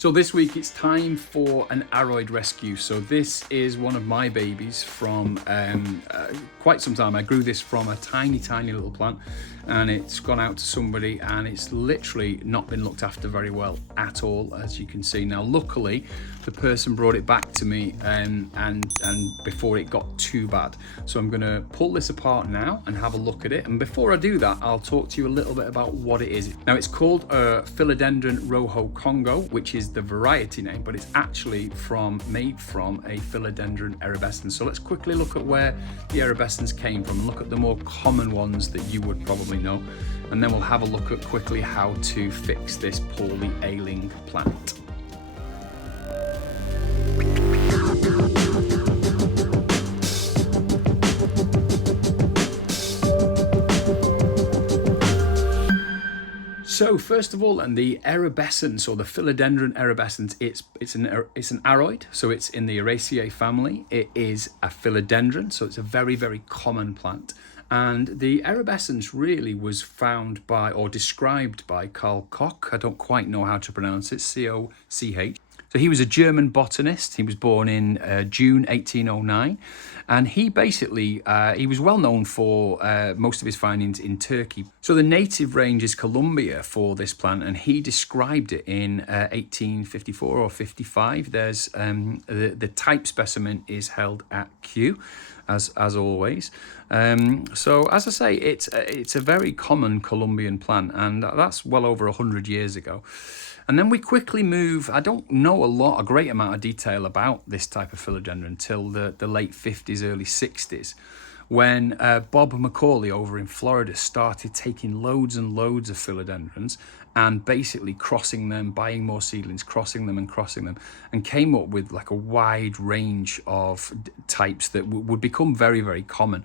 So this week it's time for an Aroid rescue. So this is one of my babies from quite some time. I grew this from a tiny little plant, and it's gone out to somebody, and it's literally not been looked after very well at all, as you can see. Now luckily the person brought it back to me and before it got too bad. So I'm going to pull this apart now and have a look at it, and before I do that I'll talk to you a little bit about what it is. Now it's called Philodendron Rojo Congo, which is the variety name, but it's actually made from a Philodendron erubescens. So let's quickly look at where the erubescens came from and look at the more common ones that you would probably know, and then we'll have a look at quickly how to fix this poorly ailing plant. So first of all, and the erubescens, or the Philodendron erubescens, it's an aroid, so it's in the Araceae family. It is a philodendron, so it's a very common plant. And the erubescens really was found by, or described by, Carl Koch. I don't quite know how to pronounce it, C-O-C-H. So he was a German botanist. He was born in June 1809, and he basically, he was well known for most of his findings in Turkey. So the native range is Colombia for this plant, and he described it in 1854 or 55. There's the type specimen is held at Kew, as always. So as I say, it's a very common Colombian plant, and that's well over 100 years ago. And then we quickly move. I don't know a great amount of detail about this type of philodendron until the late 50s, early 60s, when Bob Macaulay over in Florida started taking loads and loads of philodendrons and basically crossing them, buying more seedlings, crossing them, and came up with like a wide range of types that would become very common.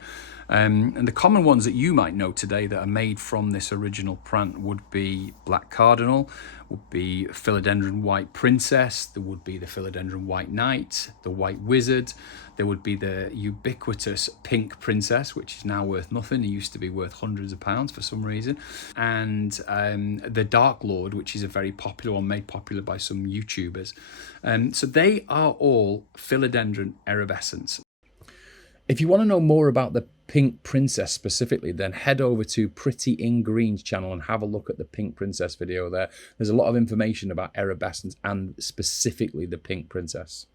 And the common ones that you might know today that are made from this original plant would be black cardinal, would be philodendron white princess, there would be the philodendron white knight, the white wizard, there would be the ubiquitous pink princess, which is now worth nothing. It used to be worth hundreds of pounds for some reason. And the dark lord, which is a very popular one, made popular by some YouTubers. So they are all philodendron erubescens. If you want to know more about the pink princess specifically, then head over to Pretty in Green's channel and have a look at the pink princess video there. There's a lot of information about erubescens and specifically the pink princess.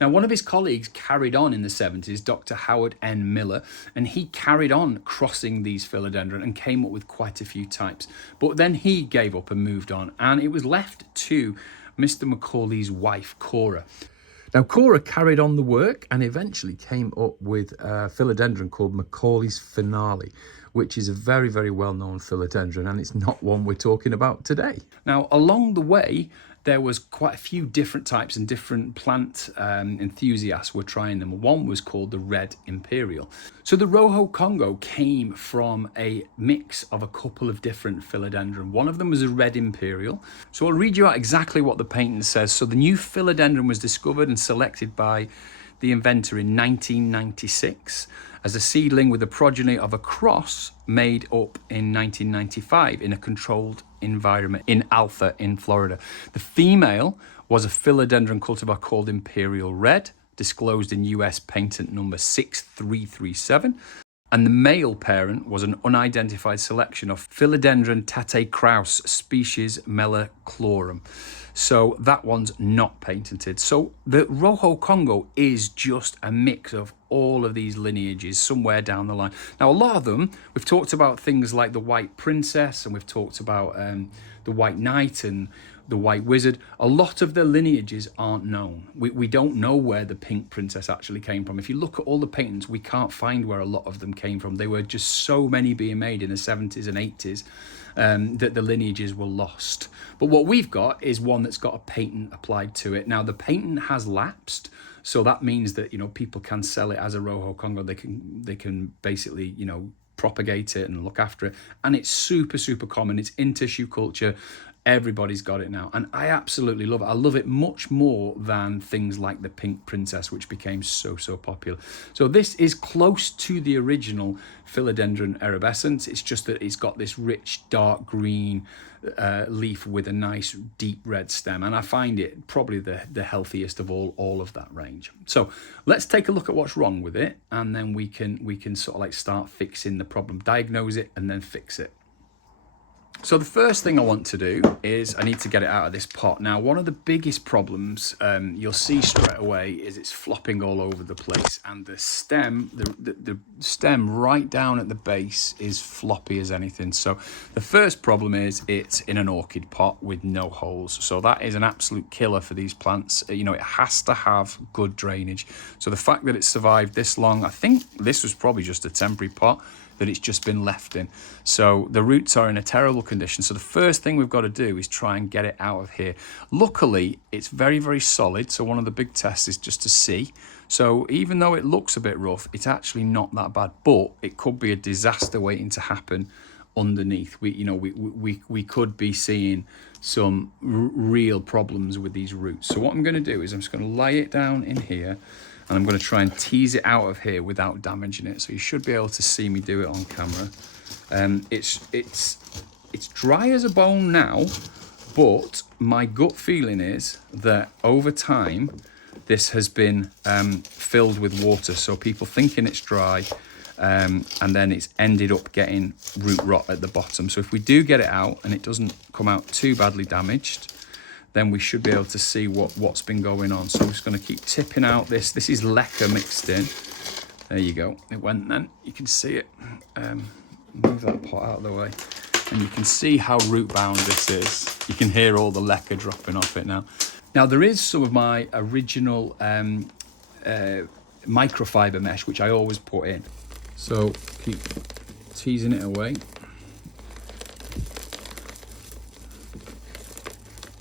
Now, one of his colleagues carried on in the 70s, Dr. Howard N. Miller, and he carried on crossing these philodendron and came up with quite a few types. But then he gave up and moved on, and it was left to Mr. Macaulay's wife, Cora. Now, Cora carried on the work and eventually came up with a philodendron called Macaulay's Finale, which is a very well-known philodendron, and it's not one we're talking about today. Now, along the way, there was quite a few different types, and different plant enthusiasts were trying them. One was called the Red Imperial. So the Rojo Congo came from a mix of a couple of different philodendron. One of them was a Red Imperial. So I'll read you out exactly what the patent says. So the new philodendron was discovered and selected by the inventor in 1996 as a seedling with a progeny of a cross made up in 1995 in a controlled environment in Alpha in Florida. The female was a philodendron cultivar called Imperial Red, disclosed in US patent number 6337. And the male parent was an unidentified selection of Philodendron tate kraus species Melachlorum. So that one's not patented. So the Rojo Congo is just a mix of all of these lineages somewhere down the line. Now, a lot of them, we've talked about things like the White Princess, and we've talked about the White Knight and the White Wizard. A lot of their lineages aren't known. We don't know where the Pink Princess actually came from. If you look at all the patents, we can't find where a lot of them came from. There were just so many being made in the 70s and 80s that the lineages were lost. But what we've got is one that's got a patent applied to it. Now, the patent has lapsed, so that means that, you know, people can sell it as a Rojo Congo. They can basically, you know, propagate it and look after it. And it's super common. It's in tissue culture. Everybody's got it now, and I absolutely love it. I love it much more than things like the Pink Princess, which became so popular. So this is close to the original Philodendron erubescens. It's just that it's got this rich dark green leaf with a nice deep red stem, and I find it probably the healthiest of all of that range. So let's take a look at what's wrong with it, and then we can sort of like start fixing the problem, diagnose it, and then fix it. So the first thing I want to do is I need to get it out of this pot. Now, one of the biggest problems you'll see straight away is it's flopping all over the place, and the stem, the stem right down at the base is floppy as anything. So the first problem is it's in an orchid pot with no holes. So that is an absolute killer for these plants. You know, it has to have good drainage. So the fact that it's survived this long, I think this was probably just a temporary pot that it's just been left in. So the roots are in a terrible condition. So the first thing we've got to do is try and get it out of here. Luckily, it's very solid. So one of the big tests is just to see. So even though it looks a bit rough, it's actually not that bad, but it could be a disaster waiting to happen underneath. We could be seeing some real problems with these roots. So what I'm going to do is I'm just going to lay it down in here, and I'm going to try and tease it out of here without damaging it. So you should be able to see me do it on camera. It's dry as a bone now, but my gut feeling is that over time this has been filled with water. So people thinking it's dry, and then it's ended up getting root rot at the bottom. So if we do get it out and it doesn't come out too badly damaged, then we should be able to see what's been going on. So I'm just going to keep tipping out this. This is leca mixed in. There you go. It went then. You can see it. Move that pot out of the way. And you can see how root bound this is. You can hear all the leca dropping off it now. Now there is some of my original microfiber mesh, which I always put in. So keep teasing it away.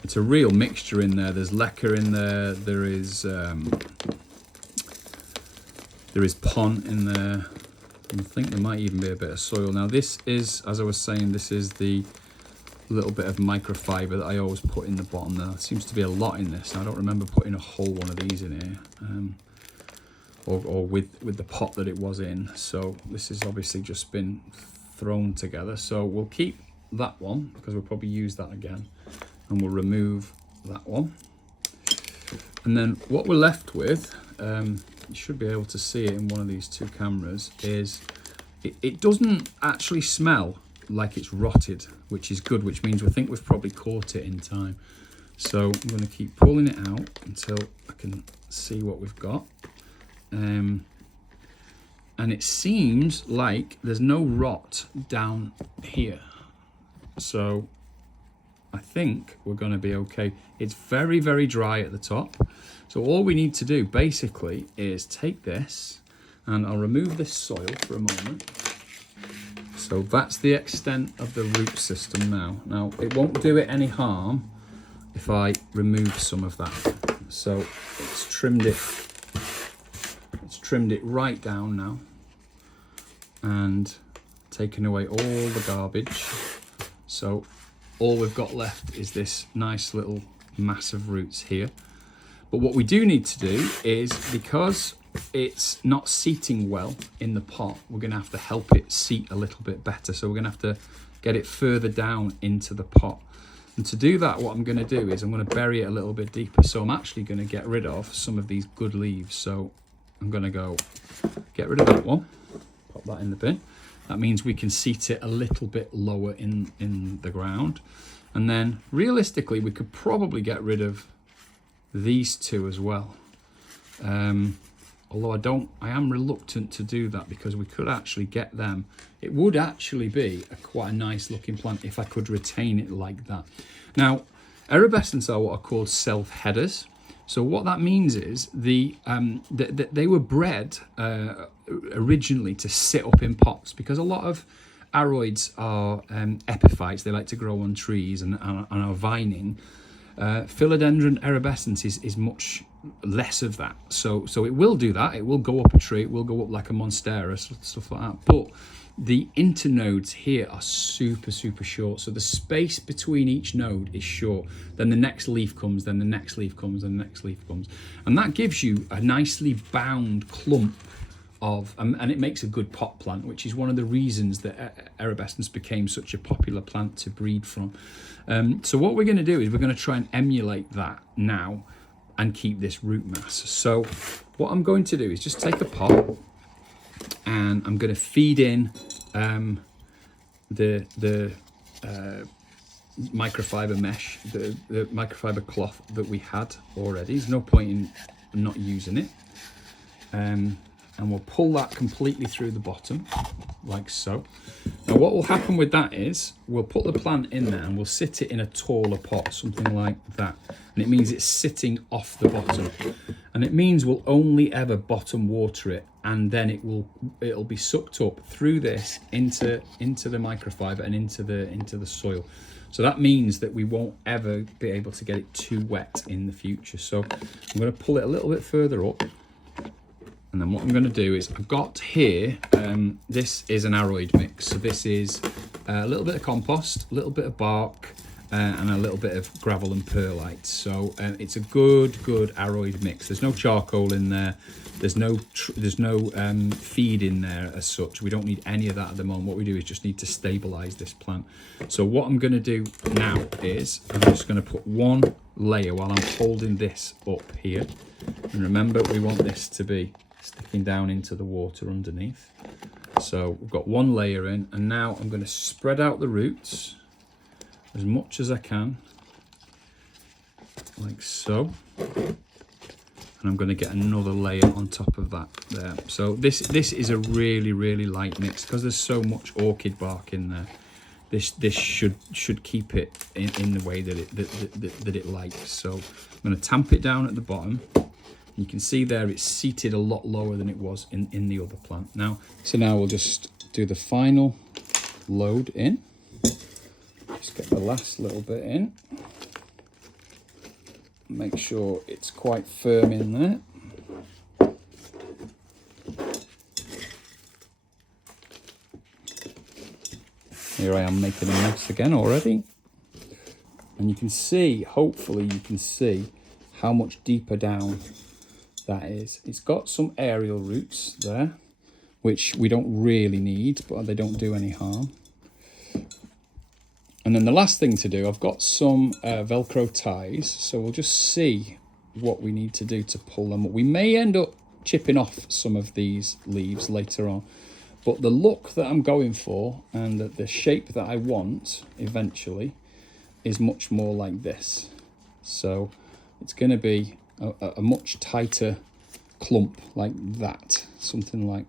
It's a real mixture in there. There's leca in there. There is pon in there. I think there might even be a bit of soil. Now this is, as I was saying, this is the little bit of microfiber that I always put in the bottom there. There seems to be a lot in this. I don't remember putting a whole one of these in here, or with the pot that it was in. So this has obviously just been thrown together. So we'll keep that one because we'll probably use that again. And we'll remove that one. And then what we're left with, you should be able to see it in one of these two cameras, is it doesn't actually smell like it's rotted, which is good, which means we think we've probably caught it in time. So I'm going to keep pulling it out until I can see what we've got. And it seems like there's no rot down here. So I think we're going to be okay. It's very dry at the top. So all we need to do basically is take this, and I'll remove this soil for a moment. So that's the extent of the root system now. Now it won't do it any harm if I remove some of that. So it's trimmed it right down now, and taken away all the garbage. So all we've got left is this nice little mass of roots here. But what we do need to do is, because it's not seating well in the pot, we're going to have to help it seat a little bit better. So we're going to have to get it further down into the pot. And to do that, what I'm going to do is I'm going to bury it a little bit deeper. So I'm actually going to get rid of some of these good leaves. So I'm going to go get rid of that one, pop that in the bin. That means we can seat it a little bit lower in the ground. And then realistically, we could probably get rid of these two as well. Although I am reluctant to do that because we could actually get them. It would actually be quite a nice looking plant if I could retain it like that. Now, erubescens are what are called self-headers. So what that means is they were bred originally to sit up in pots, because a lot of aroids are epiphytes. They like to grow on trees and are vining. Philodendron erubescens is much less of that. So it will do that. It will go up a tree. It will go up like a monstera, stuff like that. But the internodes here are super short, so the space between each node is short. Then the next leaf comes, then the next leaf comes, and the next leaf comes, and that gives you a nicely bound clump of, and it makes a good pot plant, which is one of the reasons that arabescens became such a popular plant to breed from. So what we're going to do is we're going to try and emulate that now and keep this root mass. So what I'm going to do is just take a pot, and I'm going to feed in the microfiber mesh, the microfiber cloth that we had already. There's no point in not using it. And we'll pull that completely through the bottom, like so. Now what will happen with that is, we'll put the plant in there and we'll sit it in a taller pot, something like that. And it means it's sitting off the bottom. And it means we'll only ever bottom water it, and then it'll be sucked up through this into the microfiber and into the soil. So that means that we won't ever be able to get it too wet in the future. So I'm going to pull it a little bit further up. And then what I'm going to do is, I've got here, this is an Aroid mix. So this is a little bit of compost, a little bit of bark, and a little bit of gravel and perlite. So it's a good Aroid mix. There's no charcoal in there. There's no feed in there as such. We don't need any of that at the moment. What we do is just need to stabilize this plant. So what I'm going to do now is, I'm just going to put one layer while I'm holding this up here. And remember, we want this to be sticking down into the water underneath. So we've got one layer in, and now I'm going to spread out the roots as much as I can, like so. And I'm going to get another layer on top of that there. So this is a really light mix, because there's so much orchid bark in there. This should keep it in the way that it likes. So I'm going to tamp it down at the bottom. You can see there it's seated a lot lower than it was in the other plant. Now we'll just do the final load in. Just get the last little bit in. Make sure it's quite firm in there. Here I am making a mess again already. And you can see, hopefully you can see how much deeper down that is. It's got some aerial roots there, which we don't really need, but they don't do any harm. And then the last thing to do, I've got some Velcro ties, so we'll just see what we need to do to pull them up. We may end up chipping off some of these leaves later on, but the look that I'm going for and the shape that I want eventually is much more like this. So it's going to be a much tighter clump like that. Something like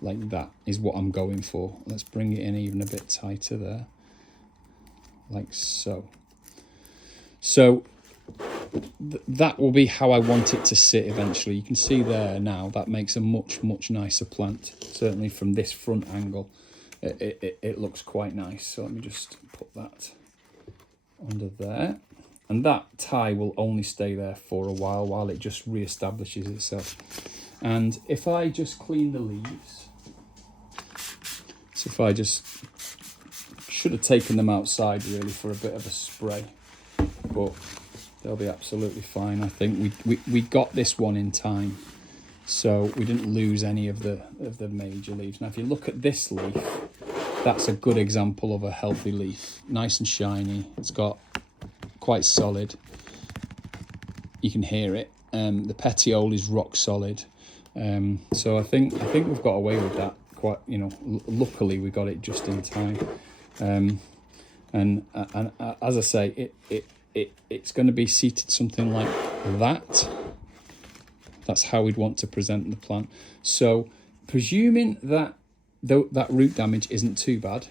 that is what I'm going for. Let's bring it in even a bit tighter there, like so. So that will be how I want it to sit eventually. You can see there now, that makes a much nicer plant. Certainly from this front angle, it looks quite nice. So let me just put that under there. And that tie will only stay there for a while it just re-establishes itself. And if I just clean the leaves, so if I just, should have taken them outside really for a bit of a spray, but they'll be absolutely fine. I think we got this one in time, so we didn't lose any of the major leaves. Now if you look at this leaf, that's a good example of a healthy leaf. Nice and shiny. It's got quite solid. You can hear it. The petiole is rock solid. So I think we've got away with that quite. Luckily we got it just in time. And as I say, it's going to be seated something like that. That's how we'd want to present the plant. So presuming that that root damage isn't too bad,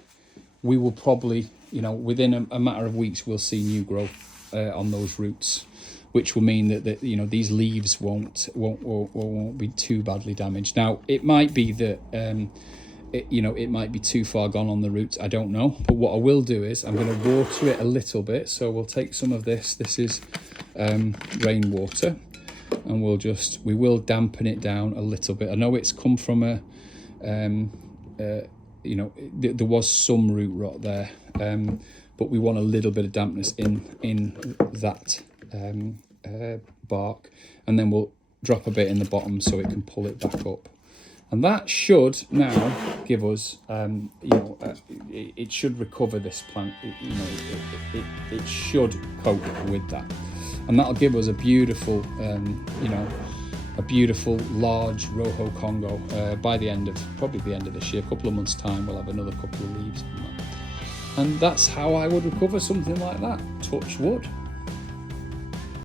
we will probably, within a matter of weeks, we'll see new growth on those roots, which will mean that these leaves won't be too badly damaged. Now it might be that it might be too far gone on the roots. I don't know, but what I will do is I'm going to water it a little bit. So we'll take some of this. This is rainwater, and we will dampen it down a little bit. I know it's come from you know, there was some root rot there, but we want a little bit of dampness in that bark, and then we'll drop a bit in the bottom so it can pull it back up. And that should now give us, you know, it should recover this plant. You know, it should cope with that, and that'll give us a beautiful, you know, a beautiful large Rojo Congo. By the end of probably the end of this year, a couple of months' time, we'll have another couple of leaves from that. And that's how I would recover something like that. Touch wood.